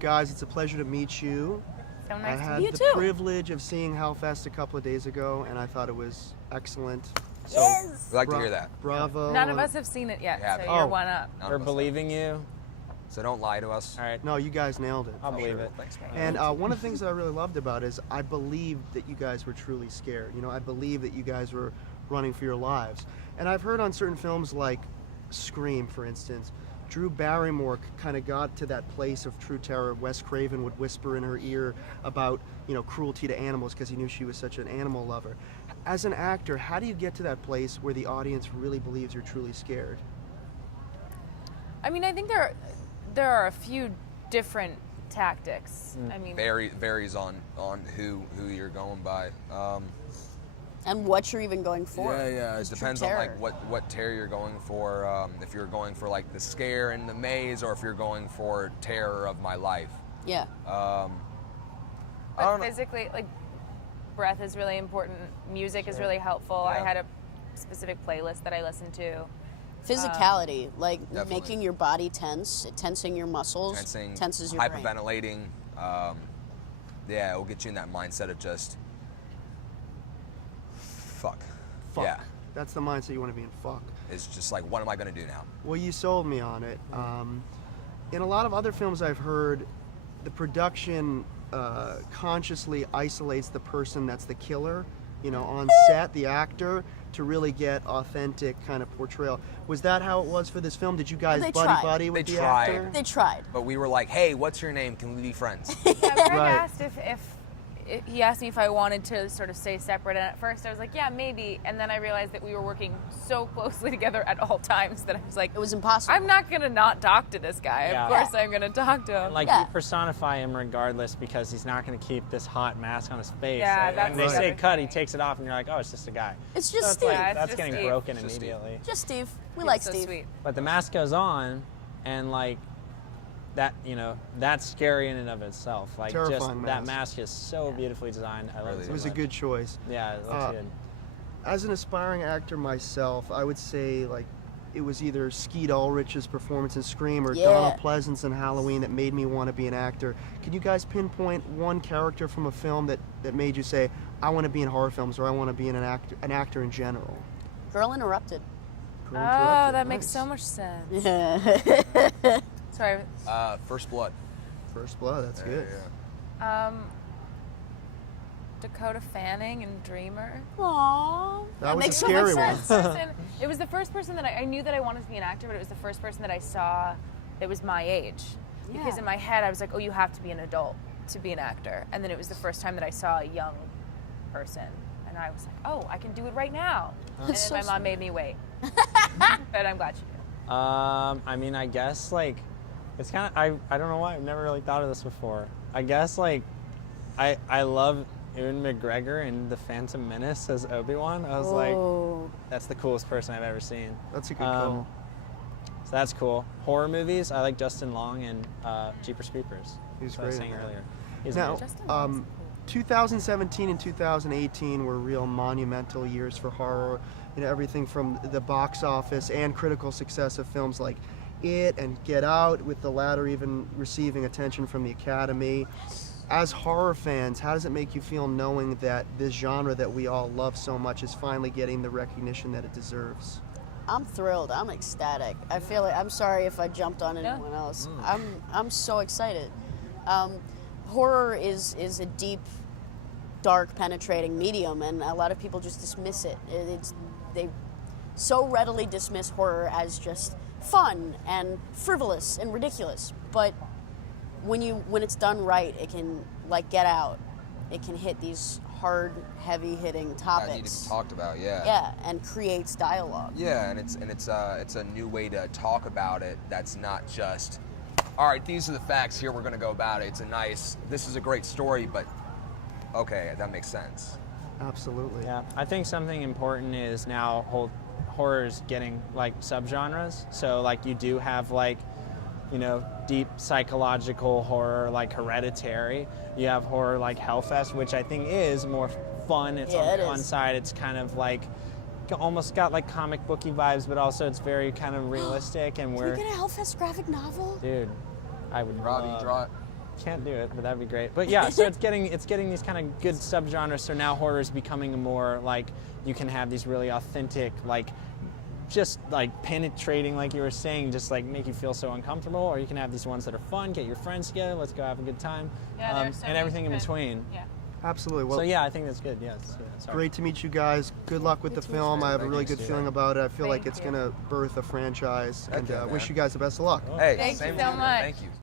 Guys, it's a pleasure to meet you. So nice I to had meet you the too. privilege of seeing Hellfest a couple of days ago, and I thought it was excellent. So, Yes. We'd like to hear that. Bravo. None of us have seen it yet, so you're one up. None We're of us believing you. have. So don't lie to us. All right. No, you guys nailed it. I'll believe it. Thanks, man. And one of the things that I really loved about it is I believed that you guys were truly scared. You know, I believe that you guys were running for your lives. And I've heard on certain films like Scream, for instance, Drew Barrymore kind of got to that place of true terror. Wes Craven would whisper in her ear about, you know, cruelty to animals because he knew she was such an animal lover. As an actor, how do you get to that place where the audience really believes you're truly scared? I mean, I think there are a few different tactics. I mean, Varies on who you're going by. And what you're even going for. Yeah. It It's true depends on terror. like what terror you're going for. If you're going for like the scare in the maze, or if you're going for terror of my life. Yeah. I but don't know. physically, like, breath is really important. Music is really helpful. Yeah. I had a specific playlist that I listened to. Physicality, like Definitely. making your body tense, tensing your muscles, Tensing, tenses your brain. hyperventilating. Yeah, it'll get you in that mindset of just fuck. Fuck. Yeah. That's the mindset you want to be in. Fuck. It's just like, what am I gonna do now? Well, you sold me on it. In a lot of other films I've heard, the production consciously isolates the person that's the killer, you know, on set, the actor, to really get authentic kind of portrayal. Was that how it was for this film? Did you guys They tried. buddy with They the tried. actor? They tried. But we were like, hey, what's your name? Can we be friends? Yeah, Greg Right. asked if he asked me if I wanted to sort of stay separate, and at first I was like, yeah, maybe, and then I realized that we were working so closely together at all times that I was like, It was impossible. I'm not gonna not talk to this guy. Yeah. Of course I'm gonna talk to him. Like, Yeah. you personify him regardless because he's not going to keep this hot mask on his face. Yeah, Like, that's when they the say other cut, he thing. takes it off, and you're like, oh, it's just a guy. It's just So Steve. Yeah, it's that's just getting Steve. broken Just Steve. immediately. Just Steve. We He's like so Steve. sweet. But the mask goes on, and like that, you know, that's scary in and of itself. Like, just Terrifying that mask. mask is so beautifully designed. I love Really it. is. So It was a much. good choice. Yeah, it looks good. As an aspiring actor myself, I would say like it was either Skeet Ulrich's performance in Scream or Yeah. Donald Pleasance in Halloween that made me want to be an actor. Can you guys pinpoint one character from a film that made you say, I want to be in horror films, or I want to be an actor in general? Girl Interrupted. Girl Oh, Interrupted, that makes nice. so much sense. Yeah. Sorry. First Blood. First Blood, that's good. Yeah. Dakota Fanning and Dreamer. Aww. That was makes a so much scary one. sense. It was the first person that I knew that I wanted to be an actor, but it was the first person that I saw that was my age. Because Yeah. in my head, I was like, oh, you have to be an adult to be an actor. And then it was the first time that I saw a young person. And I was like, oh, I can do it right now. And then That's so my mom sweet. made me wait. But I'm glad she did. I mean, I guess, like, it's kind of, I don't know why, I've never really thought of this before. I guess, like, I love Ewan McGregor in The Phantom Menace as Obi-Wan. I was like, Oh. that's the coolest person I've ever seen. That's a good call. So that's cool. Horror movies, I like Justin Long and Jeepers Creepers. He was So I was great saying in that. earlier. He's Now, amazing. Justin Long's cool. 2017 and 2018 were real monumental years for horror. You know, everything from the box office and critical success of films like It and Get Out, with the latter even receiving attention from the Academy. As horror fans, how does it make you feel knowing that this genre that we all love so much is finally getting the recognition that it deserves? I'm thrilled. I'm ecstatic. I feel like, I'm sorry if I jumped on anyone else. I'm so excited. Horror is a deep, dark, penetrating medium, and a lot of people just dismiss it. They so readily dismiss horror as just fun and frivolous and ridiculous. But when it's done right, it can, like Get Out, it can hit these hard, heavy-hitting That topics. need to be talked about, yeah. Yeah, and creates dialogue. Yeah, and it's a new way to talk about it. That's not just, all right, these are the facts. Here we're gonna go about it. It's a nice. This is a great story, but okay, that makes sense. Absolutely. Yeah, I think something important is now horror's getting like subgenres. So like you do have like, you know, deep psychological horror like Hereditary. You have horror like Hellfest, which I think is more fun. It's Yeah, on it the fun is. side. It's kind of like almost got like comic booky vibes, but also it's very kind of realistic. And Can we get a Hellfest graphic novel? dude, I would Robbie, love. draw it. can't do it, but that'd be great. But yeah, so it's getting these kind of good subgenres. So now horror is becoming a more like, you can have these really authentic, like just like penetrating, like you were saying, just like make you feel so uncomfortable, or you can have these ones that are fun, get your friends together, let's go have a good time, Yeah, there's so and many everything in different- between. Yeah. Absolutely. Well, So yeah, I think that's good. Yes. Yeah, sorry. great to meet you guys. Good luck with the film. I have a really good feeling about it. I feel like Thank it's you. going to birth a franchise, Heck and yeah, wish man. you guys the best of luck. Hey, Thank you same so to you, man. much. Thank you.